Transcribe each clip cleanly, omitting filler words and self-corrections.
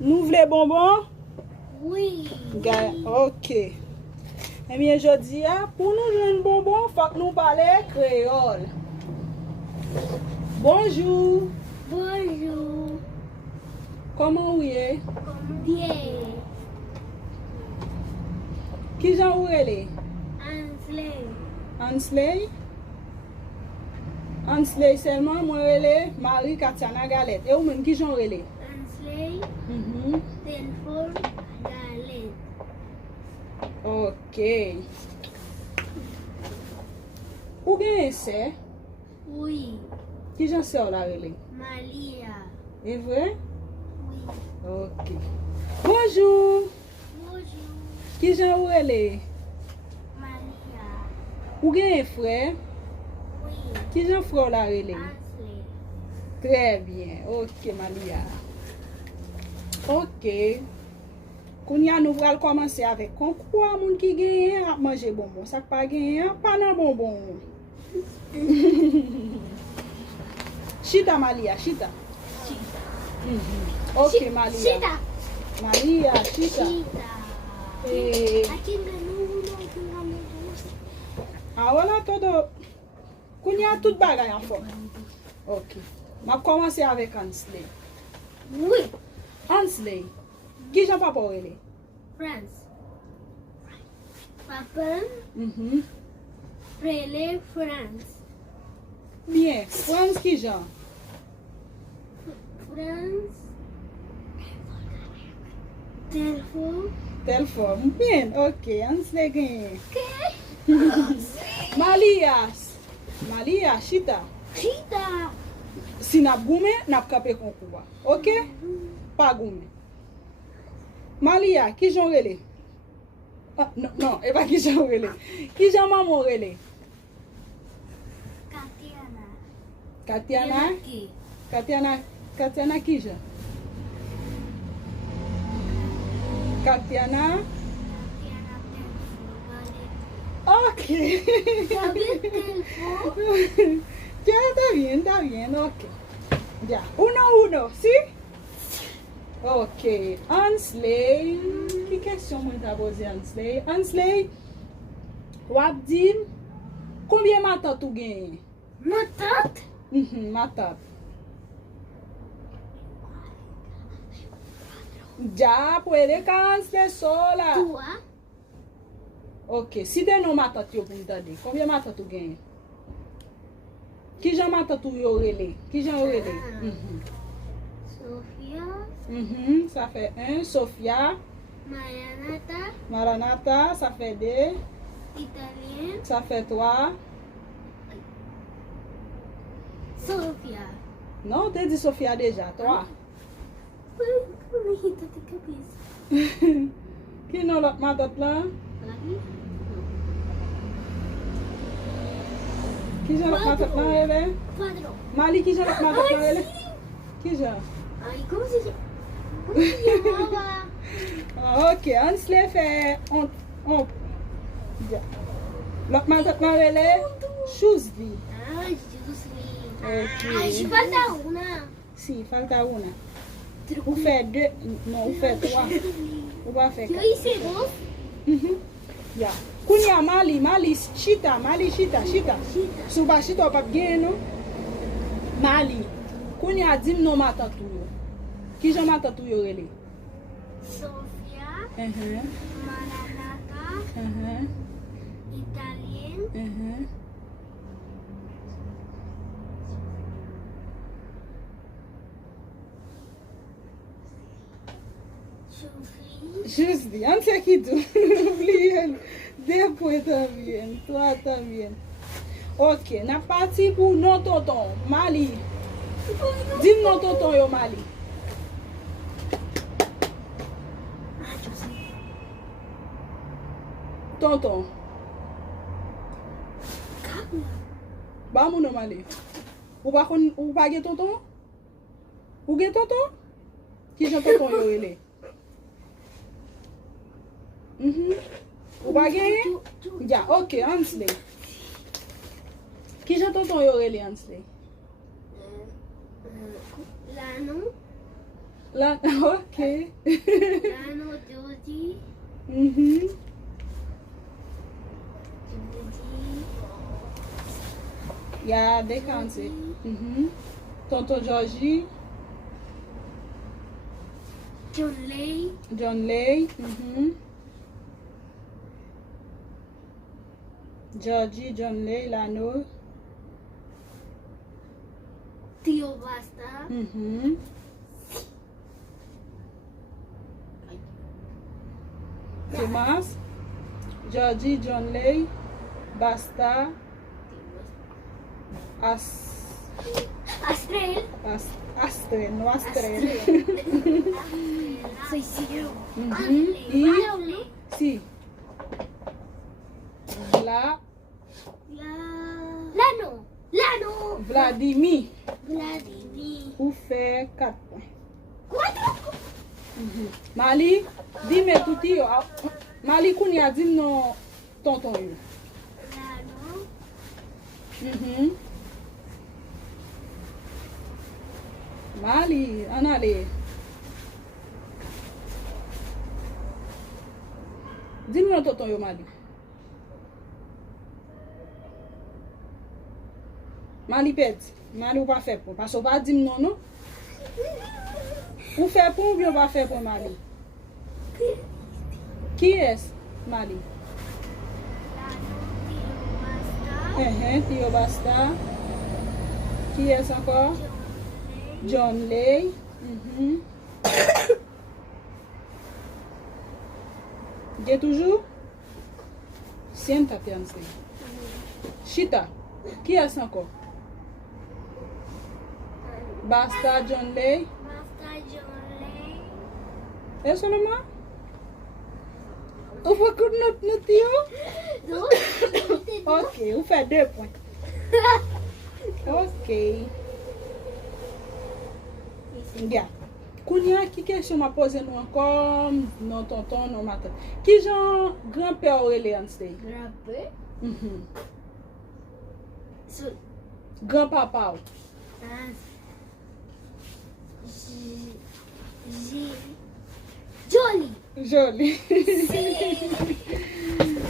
Nous voulons bonbons? Oui. Ok. Eh bien, je dis, pour nous jouer un bonbon, il faut que nous parlions créole. Bonjour. Bonjour. Comment vous êtes? Bien. Qui j'en vous êtes? Ansley. Ansley? Ansley seulement, moi elle Marie Katiana Galette. Et vous-même qui j'en relais? Ansley. Telford. Galette. Ok. Ou bien c'est? Oui. Qui j'en sais la relais? Malia. Est vrai? Oui. Ok. Bonjour. Bonjour. Qui j'en vous relais? Malia. Ou bien frère? Oui. Qui j'en frère la relais? Ansley. Très bien. Ok, Malia. Ok. Kounya nous allons commencer avec concours à moun qui gagne à manger bonbon. Ça pas gagne pas nan bonbon. Chita Malia, chita. Ok, Malia. Chita. Malia, chita. Chita. Eh, Aqui não. ah voilà todo. Kounya tout bagay en forme. Ok. Ma commencer avec Ansley. Oui. Ansley. Qui j'en pas parlé? France. Papa. Mhm. Prele France. Bien. France qui j'en? France. Telford. Telle forme. Bien. Ok. Ansley gagne. Malia. Malia, chita. Chita. Si nap goume, nap kape konkou. Ok? Pas goume. Malia, qui j'en relé? Ah, non, non, et pas qui j'en relé. Qui j'en maman relé? Katiana. Katiana? Qui? Katiana qui j'en? Katiana? Katiana Telford. Ok. Sabe Telford? Ya, está bien, ok. Ya, uno, ¿sí? Ok, Ansley, qui question moi t'a posé Ansley? Ansley, wap di, combien matat ou gen? Matat. Matat. Ya, puede ka Ansley sola. Tua. Ok, si de nou matat yo pou m'tade, combien matat ou gen? Ki jan matat ou yo rele? Ki jan yo rele? Sofia. Ça fait 1, Sofia. Maranata. Maranata, ça fait 2. Italien. Ça fait 3. Sofia. Non, t'as dit Sofia déjà, 3. Bonita de cabeça. Qui non l'autre matat là? Lavi? Qui jan l'autre matat là, elle? Quadro. Mali, qui jan l'autre matat là, elle? Qui jan? Ai, como se chamava? Ah, ok, Ansley fait on. Ja. L'autre matat là, elle? Chusvi. Ai, Jesus me. Ok. Ai, te falta uma. Si, falta una. Ou fait 2, non, ou fait 3. Ou pas faire 4. Eu ensinou. Ya. Kounya Mali, chita. Souba chita ou pas gen nou? Mali. Kounya dim nou matatou yo. Ki jan matatou yo rele? Sofia. Uh-huh. Maranata. Uh-huh. Italien. Uh-huh. Sophie. Juste dit, on sait qui tout. Oubliez. Después también. Toi también. Ok, na parti pour non tonton. Mali. Dim non tonton yo Mali. Ah, eu sei. Tonton. Calma. Ba moun nou Mali. Ou pa gen tonton? Ou gen tonton? Ki jan tonton yo rele? Ou pa gen? Ya, ok, Ansley. Ki jan tonton yo rele Ansley? Lano. La, ok. Lano, Josie. Mhm. Josie. Yeah, they can't say. Mhm. Tonton Georgie, John Lay. John Lay. Mhm. Georgie, John Lay, Lano. Tio Basta. Mhm. ¿Qué más? Georgie, John Lay, Basta, Astrel. Astre, no Astre. Soy ciego. Mhm. Y, sí. Lano. Lano. Vladimir. Vladimir. Ou fait 4 points. 4. Mali, dis-moi tout yo. Mali, koun ya dim non tonton yo. Lano. Mhm. Mali, an ale. Dis-moi tonton yo, Mali. Mali pet. Mali ou pas fait pour. Parce qu'on va dire non, non. Ou fait pour ou bien pas fait pour Mali? Qui est Mali? Lano. Tio Tio Basta. Basta. Qui est encore? John Lay. John Lay. Mhm. J'ai toujours? Siéntate, Ansley. Chita. Qui est encore? Basta, John Lay. Basta, John Lay. É seulement? On va qu'on note notre tio? Ok, on fait 2 points. Ok. Bien. Kounia, qui question m'a posé nous encore? Non, tonton, non, matin. Qui genre grand-père Aurélie Ansley? Grappe. Mhm. So, Grand-papa. Jolly. Joli.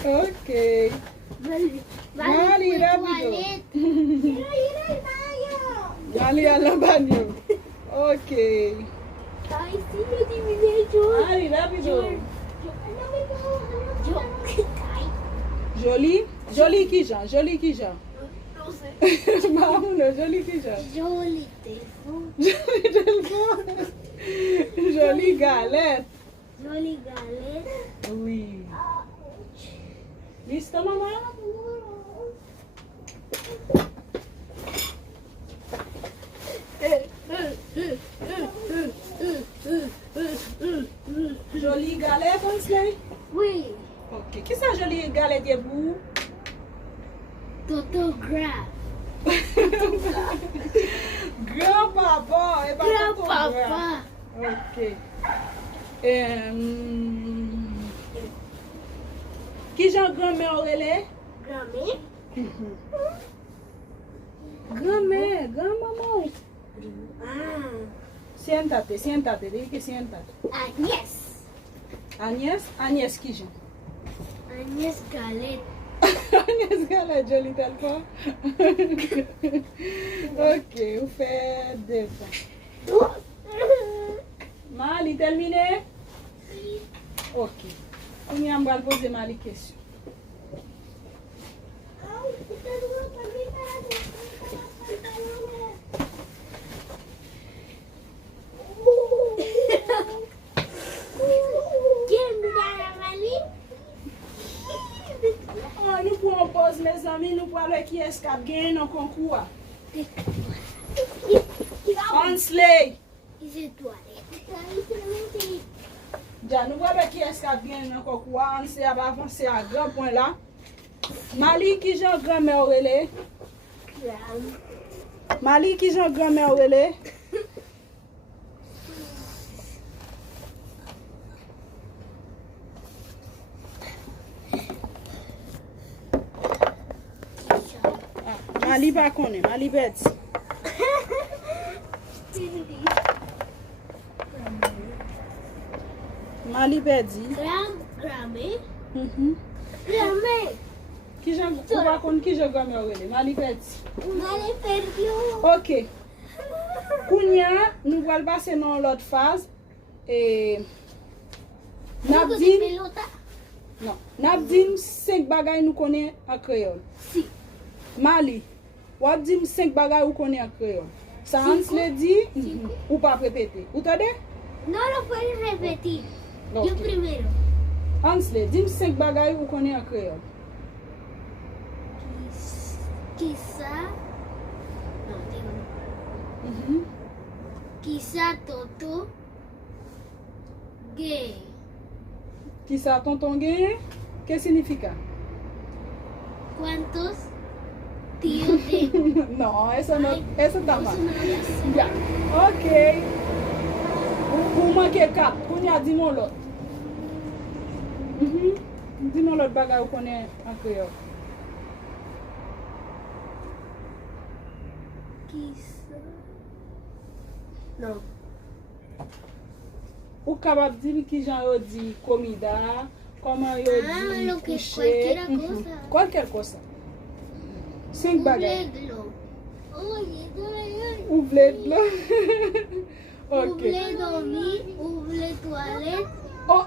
Ok. Mali, rapido. Mali à la bagno. Ok. Ay, sí, lo adiviné yo. Mali, rapido. Yo. Joli. Joli qui genre? Joli qui genre? No sé. Maman, joli qui genre? Jolly teléfono. Joli téléphone. Jolie galette. Jolly galette. Oui. Listo, maman? Jolie galette, Ansley? Oui. Ok. Qui ça, jolie galette est pour? Photograph. Grand-papa. Et pas tonton grand. Grandpapa. Ok. Qui j'en grand-mère Aurélie? Grammy. Grand-mère, grand-maman. Ah. Siéntate, siéntate, di que siéntate. Agnès. Agnès? Agnès qui j'en? Agnès Galette. Agnès Galette, jolie tel fois. Ok, vous faites 2 points. Mali, terminé? Ok. On va poser Mali question. Ah, nous pouvons poser mes amis, nous pouvons aller qui est-ce qui a gagné dans le concours. Ansley! Hice toilette. Ja, nous voyons qui est-ce qui a gagné dans le concours. Ansley va avancer à grand point là. Mali qui j'en grand-mère Aurélie? Mali qui j'en grand-mère Aurélie? Mali pas connaît, Mali bête. Mali perdi. Gramé. Mhm. Gramé. Qui j'en ou pas contre qui je gagne relé. Mali perdi. Mali perdió. OK. Kounya, nous allons passer dans l'autre phase et Nabdim Pelota. non, Nabdim 5 bagages nous connaît en créole. Si. Mali, Wabdim 5 bagages nous connaît en créole. Ça Hans le dit ou pas répéter. Vous entendez? No lo puedes repetir. Ok. Yo primero. Hans le dit 5 bagages vous connaît en créole. Quizá. No, digo no. Mhm. Quizá Toto. Gay. Qui ça tonton gain? Qu'est-ce que signifie? ¿Cuántos tíos tengo? Non, essa não, essa tá mal. Eso no lo sé. Ya. OK. Ou manquer 4. Kounya dis-moi l'autre. Dis-moi l'autre bagage qu'on est en créole. Quizá. No. Ou capable de dire qui j'en dit comida, comment yo dit lo que coucher. cualquier cosa. Qualquer cosa. 5 bagages. Oubledlo. Oye, Ouvrez de l'eau. OK. Oublé dormir, oublé toilette. Oh.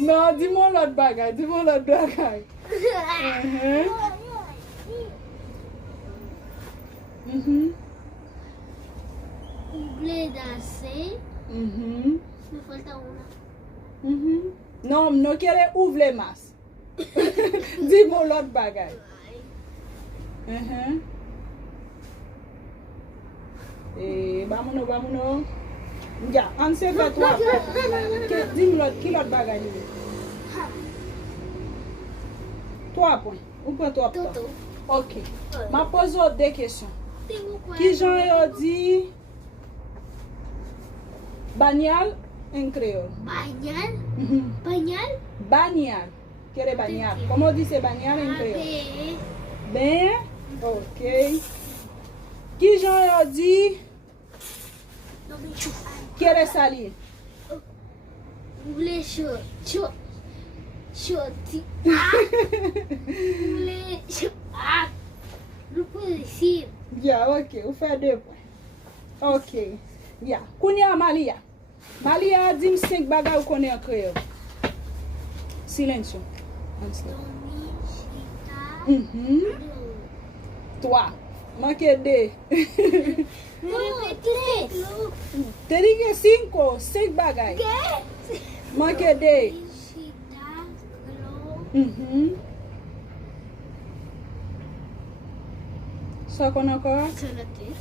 Non, dis-moi l'autre bagage, dis-moi l'autre bagage. Mhm. Oublé danser. Mhm. Me falta una. Mhm. Non, non quiere ouvrir mas. Dis-moi l'autre bagage. Mhm. Et vámonos. Ya, on se fait 3 points. Dis-moi l'autre, qui l'autre bagage? 3 points. Ou pas 3 points? Toto. OK. Ma pose deux questions. Tengo Qui cuatro. j'en ai dit bagnal en créole? Bañal. Mhm. Bañal. Bagnal. Quiere bañar. ¿Cómo dice bañar en créole? Ave. Ben, OK. Qui j'en ai dit No me chupa. quiere salir? Oublé shoti. Oublé no puedo decir. Ya, OK. Vous faites 2 points. OK. Ya. Kounya Malia. Malia dit 5 bagages qu'on est en créole. Silencio. Domicita. 3. Manqué 2. No, tres. Te dije 5. 5 bagages. ¿Qué? Manqué 2. Domicita. Mhm. Ça qu'on a encore? Solo tres.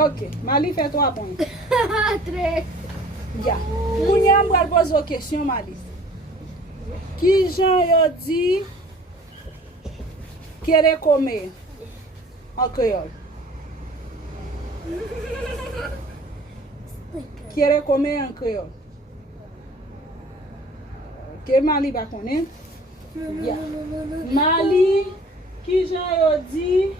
OK. Mali fait 3 points. Tres. Ya. Kounya m'bral pose une question, Mali. Qui j'en yo dit quiere comer en créole? Quiere comer en créole. OK, Mali va connaître. Ya. Mali, qui j'en yo dit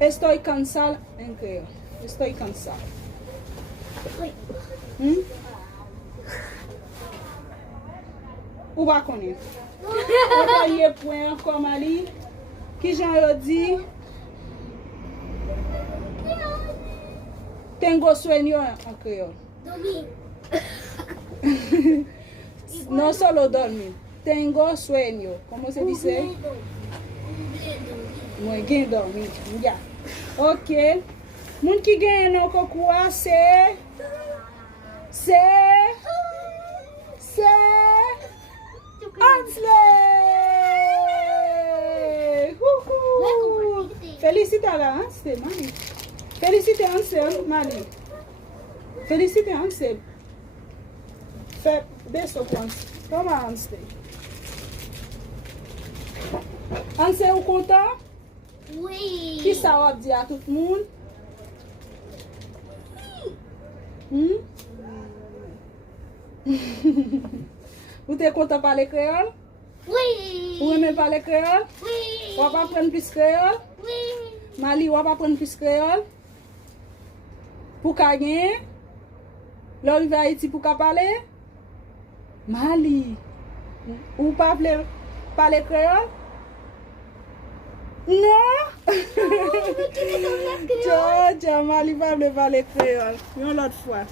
estoy cansado en créole? Estoy cansado. Ou va connaître? On va y point encore, Mali. Qui j'en ai dit? Tengo sueño en créole. Dormir. No solo dormir. Tengo sueño. ¿Cómo se dice? Moi gen dormir. Ya. OK. Moun qui gagne non kokoua c'est Ansley. Wouhou. Félicite à la Ansley, Mali. Félicite Ansley, Mali. Félicite Ansley. Fait beso pour Ansley. Comment Ansley? Ansley, ou content? Oui. Qui ça va dire à tout le monde? Vous êtes content de parler créole? Oui. Vous aimez parler créole? Oui. Vous va apprendre plus créole? Oui. Mali, vous va apprendre plus créole? Pour qu'à gagner, l'arrivée à Haïti pour qu'à parler, Mali, ou pas parler créole? Non! Tiens, Mali pas parler créole. Une autre fois.